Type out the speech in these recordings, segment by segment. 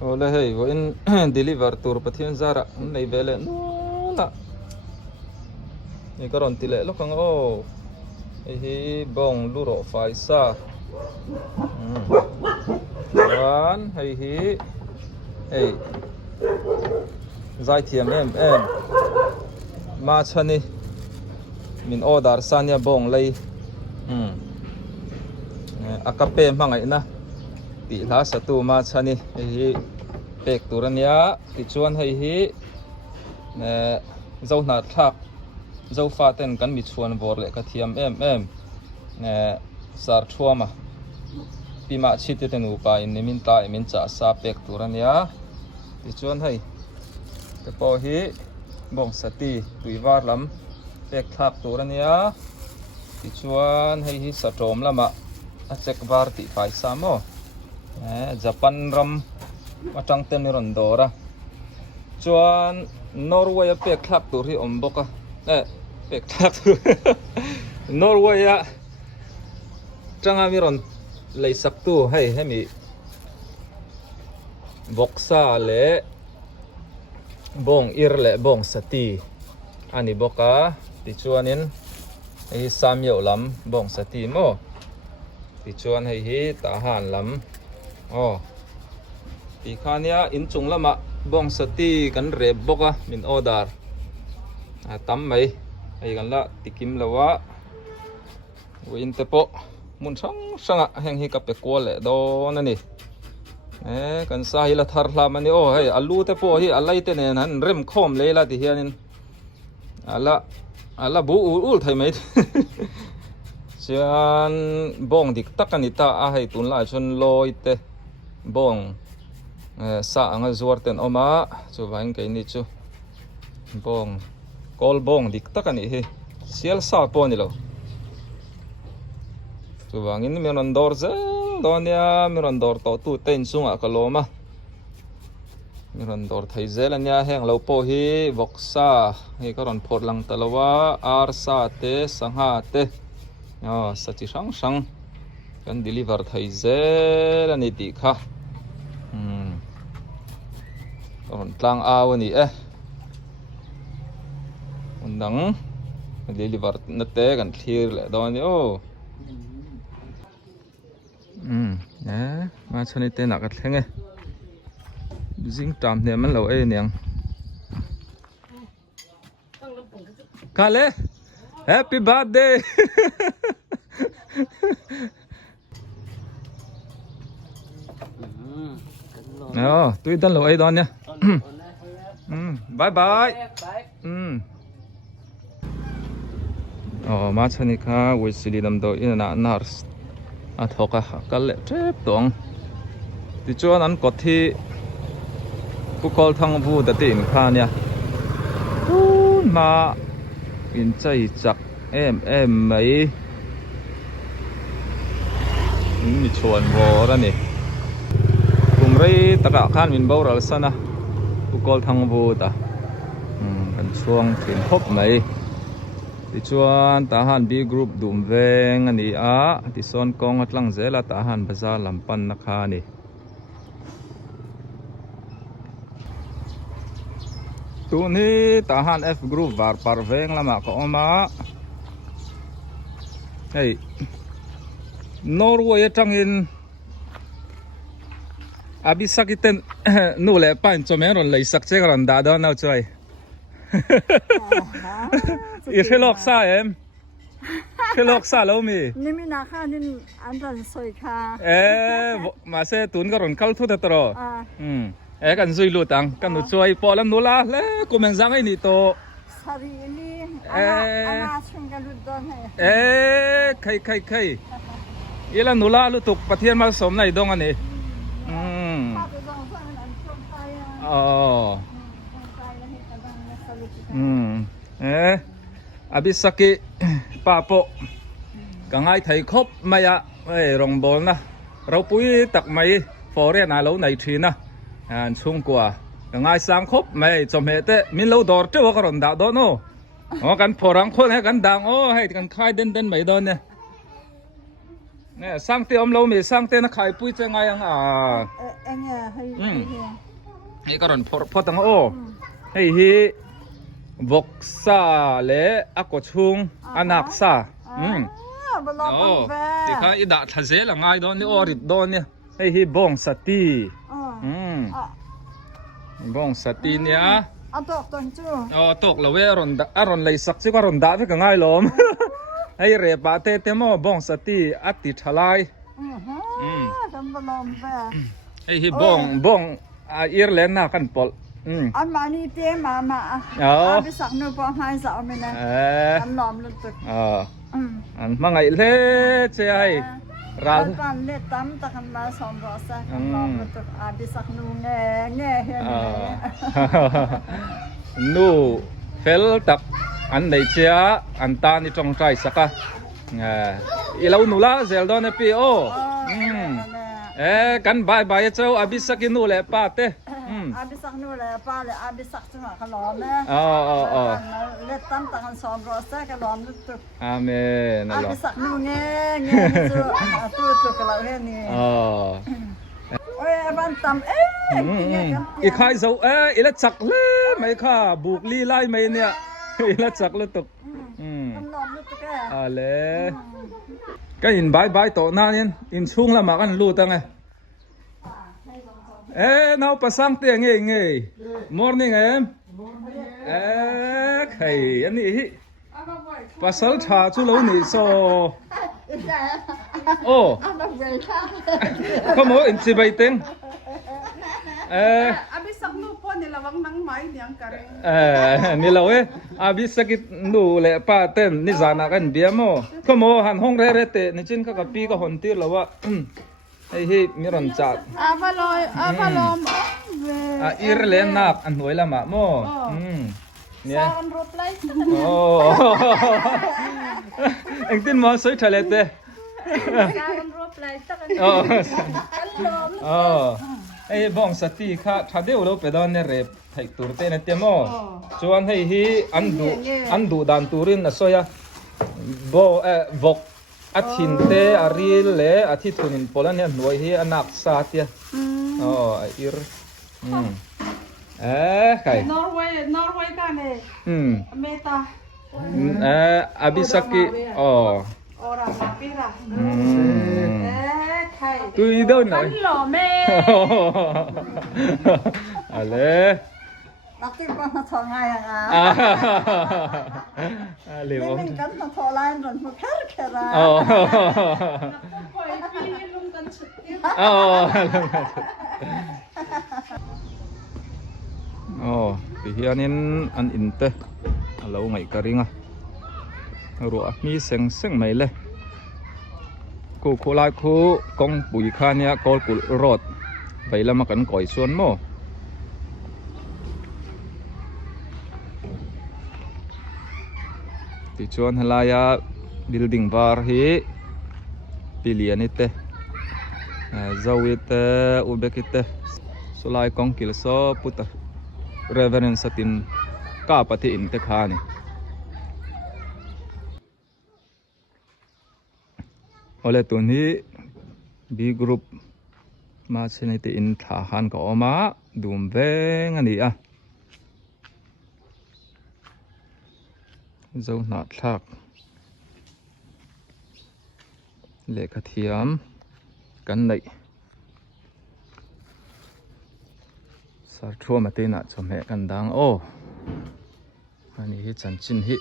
Ole hey wo in deliver tur pathian zara nei bele no la ni karon tile lo kang o hi bong luro fai sa wan hey hi hey zai thiam em ma chani min order sanya bong lei akape mangai na ti la satu ma chani hi pek turania ti chuan hei hi ne zo na thak zo fa ten kan mi chuan vor le ka thiam em ne sar thuama pima chite ten upa in min ta min cha sa pek turania ti chuan hei te po hi bong sati tuiwar lam pek thak turania ti chuan hei hi satom lama a check var ti pai samo Japan ram matang tem ni rondora chuan Norway a pek thak tur hi om boka pek thak Norway a changa mi ron lei sak tu hei hemi boksa le bong ir le bong sati ani boka ti chuanin ei samyo lam bong sati mo ti chuan hei hi ta han lam ti khania in chung lama bong sati kan rep boka min order tam mai ai kan la tikim lawa win te po mun sanga heng hi ka pe ko le do na ni kan sa hi la thar hla mani hei alu te po hi alai te nen han rem khom leila ti hianin ala bu ul thai mai chuan bong dik takani ta a hei tun la chon loi te bong sa anga zuar ten oma chu wain ke ni chu bong kol bong dik takani hi sial sa po ni lo chu wangin mi ron dor zel donia mi ron dor to tu ten sunga kaloma mi ron dor thai zel ania heng lo po hi boksa hi ka ron phot lang talawa ar sa te sangha te sachi sang kan deliver thai zel ani ti kha ron tlang awani undang deliver na te kan thlir le doni ma chani te na ka thlenge jing tam ne man lo niang kale happy birthday tôi tân lộ ấy đón nha bye bye mà chân kha với xử lý làm đồ in là nars thọc cả lệ trép tuồng thì cho anh có thi cô call thằng vu đã tìm kha nha mà in chạy chặt em mấy mình chuồn vô ra nè cùng rây tất cả khan mình bao rồi sana cô call thằng vu ta cần chuông thuyền hốp mấy thì chuan tahan B group dum veng ani ti son kong atlang zela tahan bazar lampan na kha ni tu ni tahan F group var par veng lama ko oma hey Norway atangin abisakiten nu le pan chomeron leisak che ran da do na choi Irhelok sa Irhelok sa lo mi Nimi na kha nin anran soi kha ma se tun ka ron kal thu ta tro kan zui lu tang kan nu choi po lam nu la le ko meng jang ai ni to sari ni ana chung ga lu don he khai ila nu la lu tuk pathian ma som nai dong ani abisaki papo kangai thai khop maya rong bol na rau pui tak mai fore na lo nai thina an chung kwa kangai sang khop mai chome te min lo dor te wa karon da do no kan phorang khon he kan dang hai kan khai den mai do ne nè sang te om lâu mi sang te nó khai pui che ngai ang anh nhà hay hei karon phot ang o hei hi vok sa le ako chung anak sa bà lo oh về thì khai ida thaze la ngai don ni orit don ni hei hi bong sati bong sati nia ăn tóc tuần chưa tok la we aron lei sak chi ka ron da ve ka ngai lom hei re pa te mo bong sati ati thalai đâm bà lo về hei hi bong Ireland na kan pol anh mà đi tiêm mà bây giờ nó có hai giờ mình nè anh làm luôn được an mangai le che ai ra kan le tam ta kan la som ro sa kan làm luôn được bây giờ nó nghe hiện nu fel tak an nei chia an ta ni trong trai saka ilau nula zel don epi o kan bye bye chau abisak inu le pa te bây giờ nó là ba là bây giờ chúng ta kan làm nè le tam ta kan som ro sa kan làm luôn được amen bây giờ nó nghe tu cái lão hen nè ôi bạn tam i khai dấu ila chak le mai kha buk li lai mai ne ila chak le tuk kan làm luôn được ale cái in bye bye to na in chung la ma kan lu ta ngai now pasang te nge morning em khai ani hi pasal tha chu lo ni so come on in chi bai teng abi saknu po nilawang nang mai niyang kareng nilawe abi sakit nu le pa ten ni zana kan biamo come on han hong re te ni chin ka pi ka hon tir lawa ai hi miron chat avalom Ireland nak an hoi lama mo nia on reply anh tin mo soi thale te on reply takan ai bong sati kha thadeu lo pedon ne rep thai tur te ne te mo chuan hei hi an du dan turin a soya bo vok athin te aril le athi thunin polan ne noi hi anak sa tia ir khai Norway ka ne meta abisaki ora mapira khai tui đâu nói lo me ale đặt cái con nó thò ngay liều mình cắn nó thò lại rồi một khác kìa ra koi pi lung kan chutti thì hiện an in te lâu ngày cà ringa rồi mi seng seng mấy le cô lại cô công bùi khan ya cô rot vậy là mà cần còi xuân mo thì chuan halaya building var hi pilian ite zawit ubekite solai kong kilso puta reverend satin ka pati in te khani ole tun hi b group ma chenite in tha han ka oma dum veng ani a zo na thak le khathiam kan nei sar thua ma te na chome kan dang ani hi chan chin hi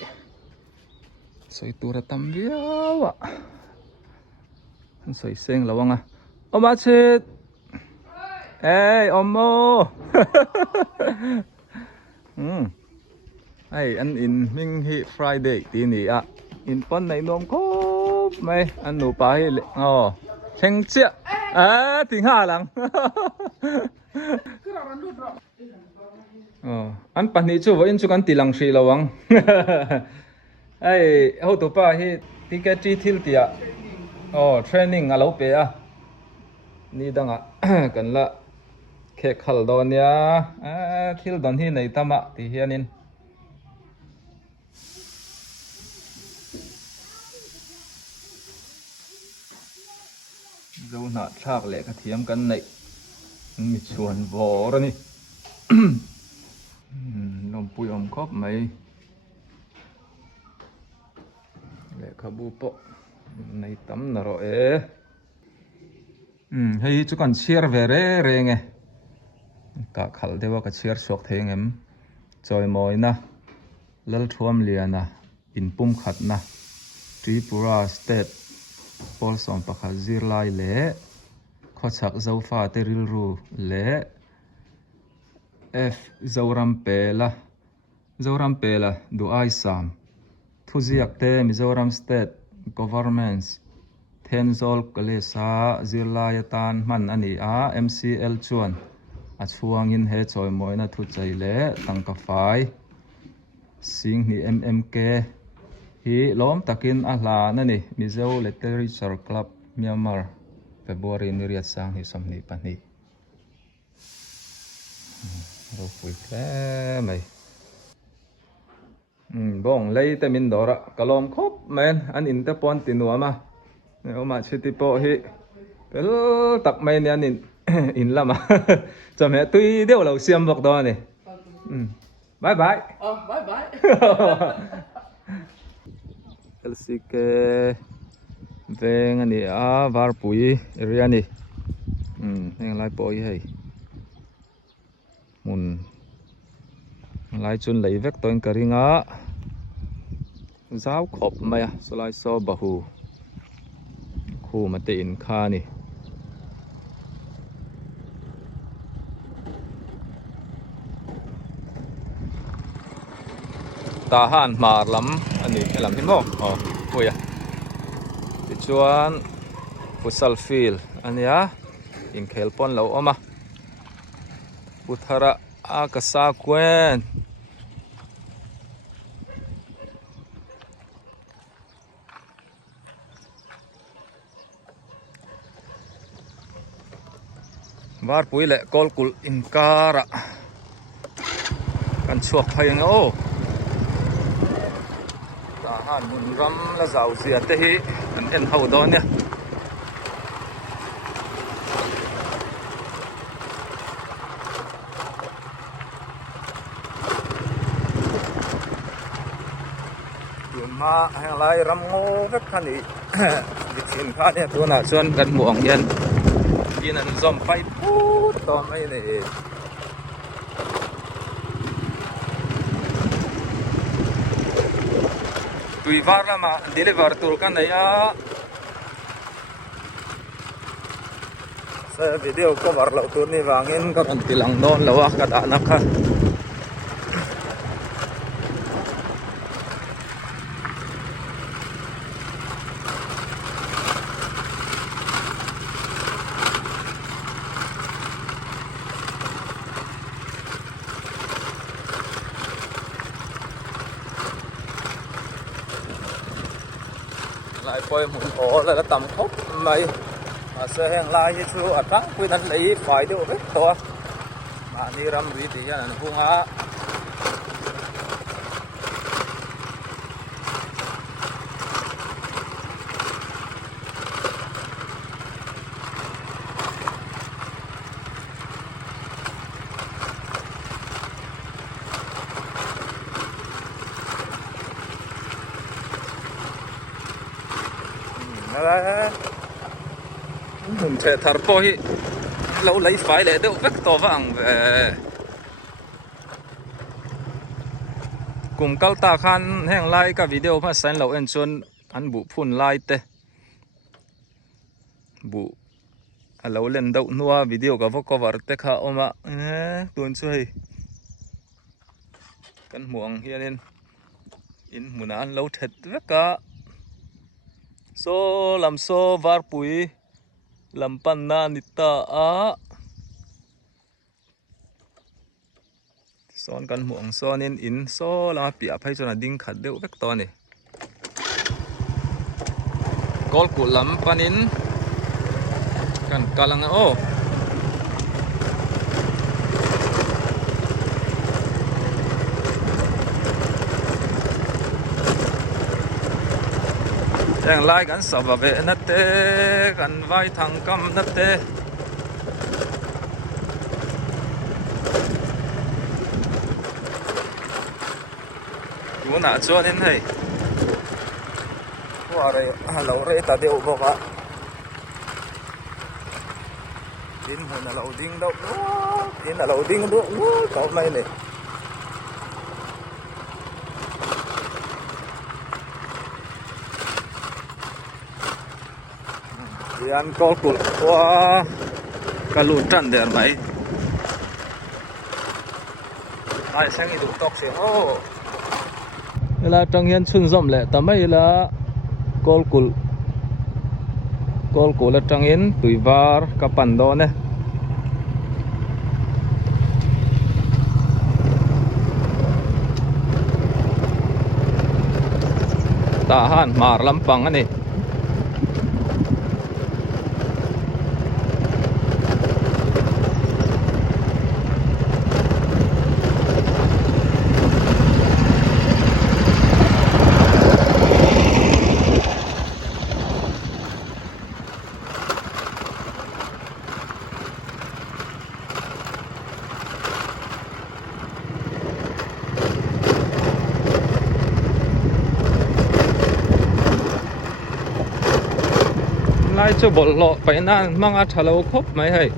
soi tura tam viawa soi seng lawanga oma chet omo ai an in ming hi Friday ti ni a in pon nei nom ko mai an nu pa hi theng chia ting ha lang an pani chu in chu kan tilang shri lawang ai ho to pa hi ticket ti thil tia training alo pe a ni danga kan la khe khal don ya thil don hi nei tama ti hianin dâu nạ thác lệ cái thiếm cân này mi chuồn vỏ rồi nè nôm bùi ôm khóc mày lệ khá bù bộ này tắm nà rồi hay chú còn chia về rê rê nghe cả khẩu thế vào cái chia sọc thế em rồi mồi na lal thuam liền na in pum khát na Tripura State Polsom pakha zirlai le khochak zofa terilru le F zoram pela duai sam thuziak te Mizoram State Governments Tenzol Kalesa zirlai tan man ani a MCL chuan a chuangin he choi moina thu chai le tangka fai sing ni MMK hi lom takin a hla na ni Mizo Literature Club Myanmar February ni riat sang hi somni pani ro pui tle mai bong lei te min dora kalom khop men an in te pon tinuama oma chiti po hi pel tak mai ni anin in lama cham he tui deu lo siam bok do ni bye bye Bye bye. LCK veng ani a var pui area ni heng lai poi hei mun lai chun lei vek toin karinga zau khop mai solai so bahu khu mate in kha ni tahan mar lam ani lam hin mo puya ti chuan futsal field ania in khel pon lo oma puthara a ka sa kwen var pui le kolkul in kara kan chuak phayang o tahan mun ram la zau zia te hi an en ho do nia ma hang lai ram ngo vek khani dikin kha ne tu na chuan kan muang hian in an zom pai pu to mai ne tui var lama deliver tur kan nei a sa video cover lo tur ni wangin ka kan tilang don lo a ka da na kha lại coi một ổ là tầm khốc mày mà xe hàng lai như chú ở trắng quy định lấy phải được hết to mà đi ram vị thì là hung á mình sẽ thở po hi lâu lấy phải để đậu vết to vàng về cùng câu ta khan hẹn like cả video mà sáng lâu en chuan ăn bụ phun like te bụ lâu lên đậu nua video cả vô cover te kha oma tuần chơi căn muang hiền nên in muốn ăn lâu thật vết cả so làm so var pui làm pan na nita a son kan muang son in so la pia phai chona ding khat deu vek to ni kol ku lam panin kan kalang o heng lai kan sava ve na te kan vai thang kam na te na chuan in hei wa re lo re ta deuh boka tin hun a lo ding do tin a lo ding do cậu mai này yan ko kul wa kalu tan der mai ai sang i du tok se ho là trăng hiền xuân rộng lệ tầm ấy là col cul là trăng hiền tuổi var kapan đó nè tahan mar lampang ani lai cho bol lo phải nan mang a thalo khop mai hay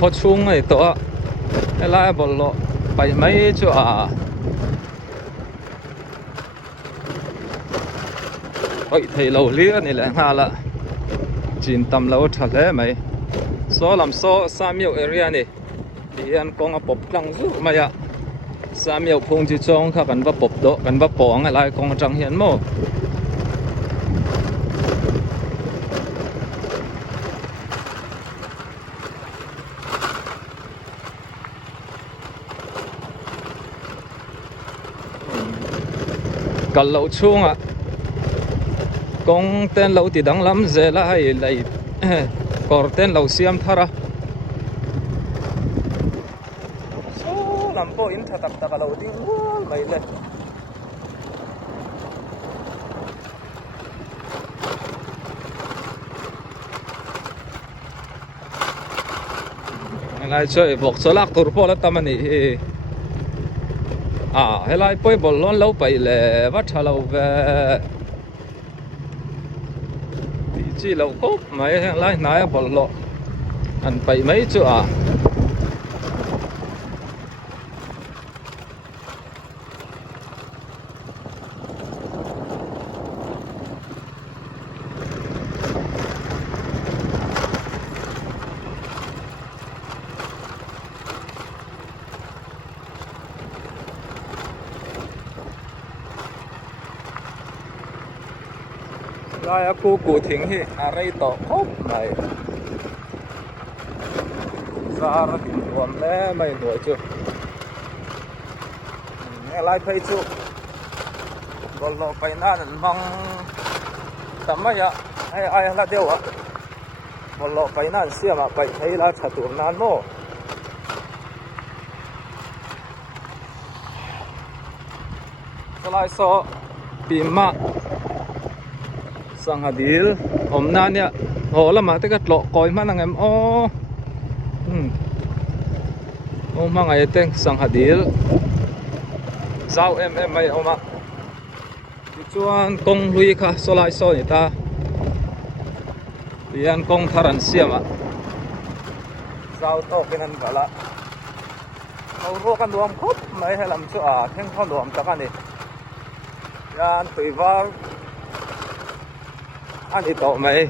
khó chung này to lai bol lo phải mấy cho à ôi thầy lâu lia này là ha là chín tầm lâu thật đấy mày số làm số Samuel area này thì anh con ở bọc trăng rú mày ạ Samuel phong chỉ trong các anh bọc độ anh bọc bỏng lại con trăng hiền mô cả lẩu chuông ạ con tên lẩu thì đắng lắm dễ là hay lại còn tên lẩu xiêm thara số làm bộ in thật tập lẩu đi mày lên lại chơi vọc số lạc tur po là tâm anh hay lại bơi bol lon lâu bay lệ vắt thà lâu về thì chỉ lâu cốp mấy lại nãy bol lọ anh bay mấy chỗ lai aku cụ thỉnh hi aray to khop này ra ra thỉnh tuần lẽ mày đuổi chưa nghe lai thấy chưa còn lo phải na mong tầm mấy ạ ai ai là điều ạ còn lo phải na xia mà phải thấy là chặt tuần nan mô lai so pin ma sang hadil om na nia ho lama te kat lo koi man ang em o mang ai teng sang hadil zau em mai oma ti chuan kong lui kha solai so ni ta lian kong tharan siama zau to kenan kala au ro kan duam khop mai helam chu theng thon duam ta kan ni yan tuiwar anh đi tổ mày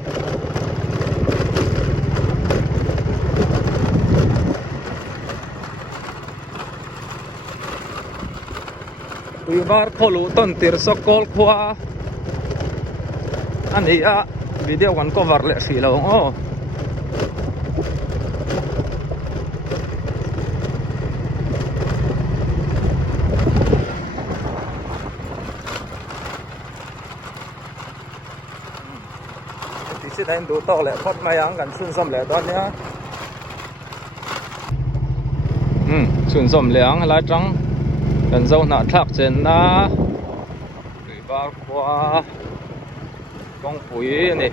tùy var khô lũ tuần tiệt sọc col khoa anh đi video còn cover lệ xì lâu ô đánh đủ to lệ phát may áng gần xuân xâm lệ đó nhá xuân xâm lệ áng lá trắng gần dâu nạ thạc trên na var qua con quỷ này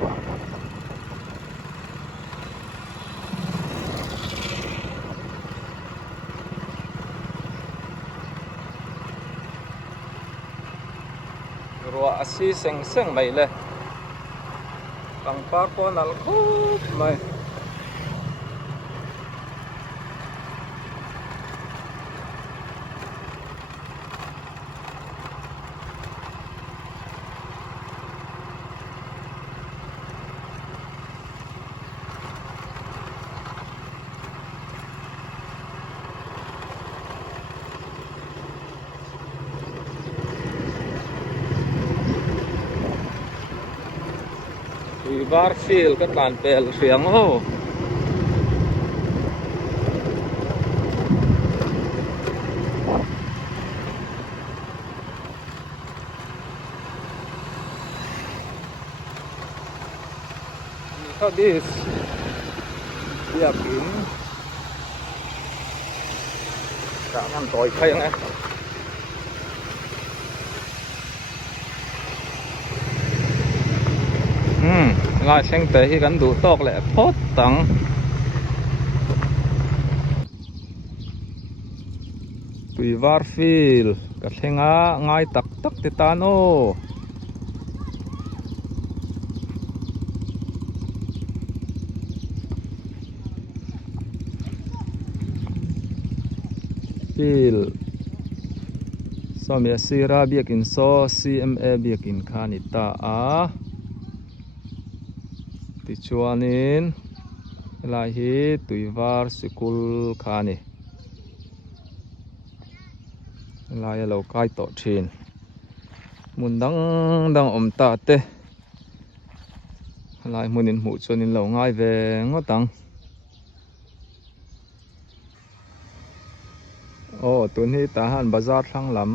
rồi asi seng seng mày lên bằng par qua nal khúc mày Varfield các bạn bè riêng ô how this dia kín cả năm tối khay nghe lại sang tới khi gắn đủ tóc lại phốt tặng tùy Varfield cả thằng á ngay tắc tắc thì tan ô Field so mẹ sira biakin so CMA biakin khanita a ti chuanin lai hi tuivar school khani lai lo kai to thin mun dang om ta te lai munin mu chuanin lo ngai ve ngotang o tun hi ta han bazar thlang lam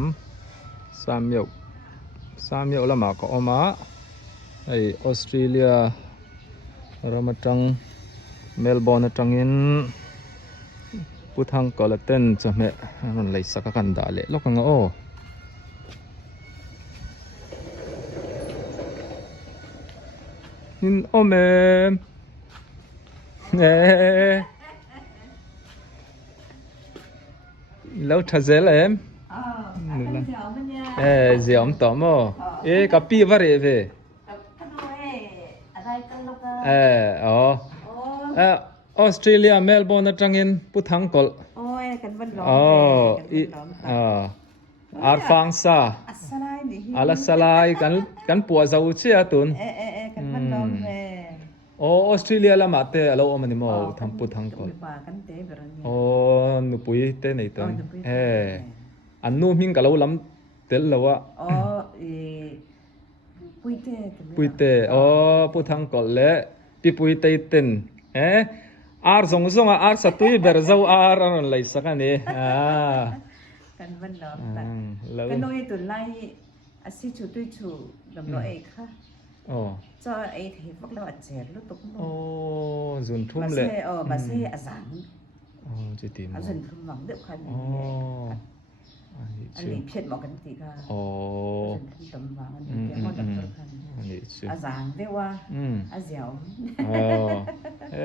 samyeu lama ko oma ai Australia ramatang Melbourne atangin puthang kolaten chame anon lei saka kan da le lokanga o in ome ne lâu thazel em ziom tomo kapi vare ve Australia Melbourne atangin puthang kol kan ban arfangsa asalai ni ala salai kan puwa zau chi atun kan ban dom ve Australia la mate alo omani mo tham puthang kol pa kan te berani nu pui te nei ton annu ming kalau lam tel lawa puite puthang kol le pi puite ten ar zong zong ar satui ber zau ar an lai sakani kan ban dom kan noi tu lai asi chu tu chu dam lo e kha cho e thì vắc lo chè lúc tục dùn thum lệ bà xe azan chỉ tìm azan thum vắng được khăn anh đi phiền bỏ cái gì cả tầm vàng anh đi có được khăn azan thế wa azéo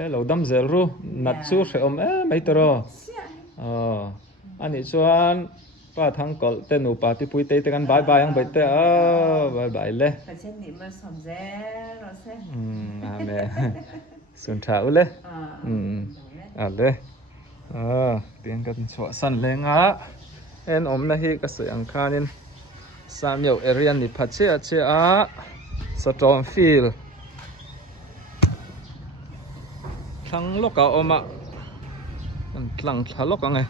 lâu đâm zel ru nát su sẽ mấy tờ anh đi xuân pa thang kol te nu pa ti pui te te kan bye bye ang bai te bye bye le ka chen ni ma som ze ro se ame sun tha ule le tiếng kan chwa san le nga en om na hi ka se ang khanin samyo area ni phache ache a Storm Field thang loka oma tlang thalok ange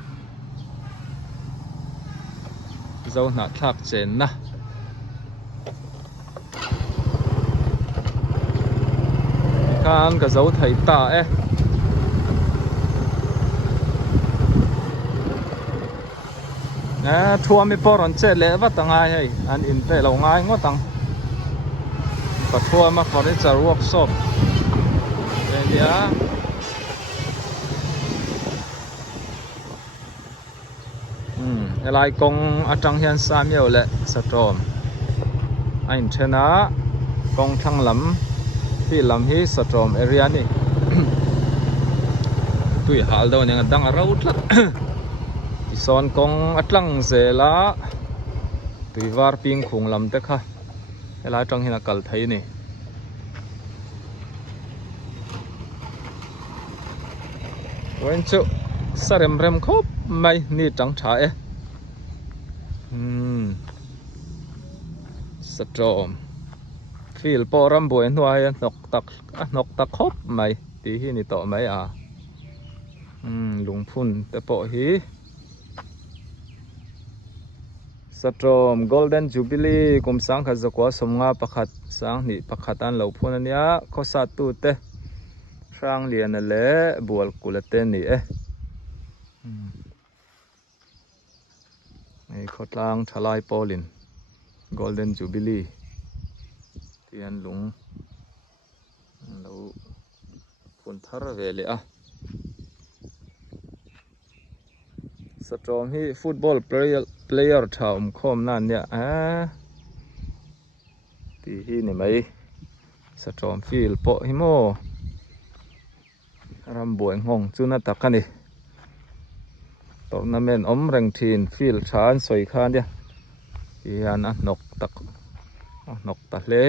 dấu nạ thạc trên na kan cả dấu thầy ta nè thua mi poron che lẽ vắt tang ai hay an in pe lâu ngay ngó tang và thua mà furniture workshop đây dia lại công atang hian Samuel le Storm anh chena kong thang lam hi lam hi Satawm area ni tui hal do nang dang rau tla son kong atlang zela tui var ping khung lam te kha helai tang hina kal thai ni wen chu sarem rem khop mai ni tang tha e Satawm feel poram boy nuai nok tak khop mai ti hi ni to mai à lung phun te po hi Satawm Golden Jubilee kum sang kha zakwa somnga pakhat sang ni pakhat an lo phun ania khosa tu te sang lian le bual kulate ni e ei khotlang thalai polin Golden Jubilee tian lung lo phun thar ve le a Satawm hi football player thawm khom nan nia ti hi ni mai Satawm field po hi mo ram boi ngong chuna takani tournament om reng thin field than soi khan dia hian a nok ta hle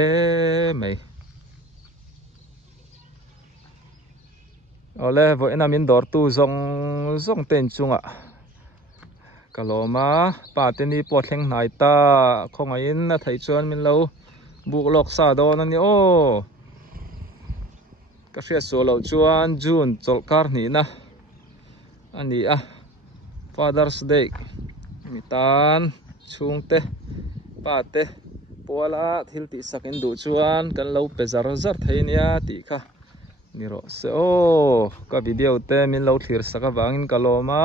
mai ole voina min dor tu zong ten chunga kaloma pateni potleng nai ta khonga in na thai chuan min lo buk lok sa do na ni o ka hria so lo chuan June cholkar ni na ani a Father's Day mitan chungte pate pola thil ti sakin du chuan kan lo pezar zar thainia ti kha ni ro se o ka video te min lo thlir saka wangin kaloma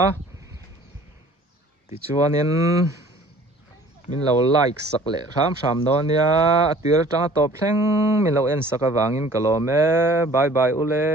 ti chuanin min lo like sak le ram do nia atir tanga top thleng min lo en saka wangin kalome bye bye ule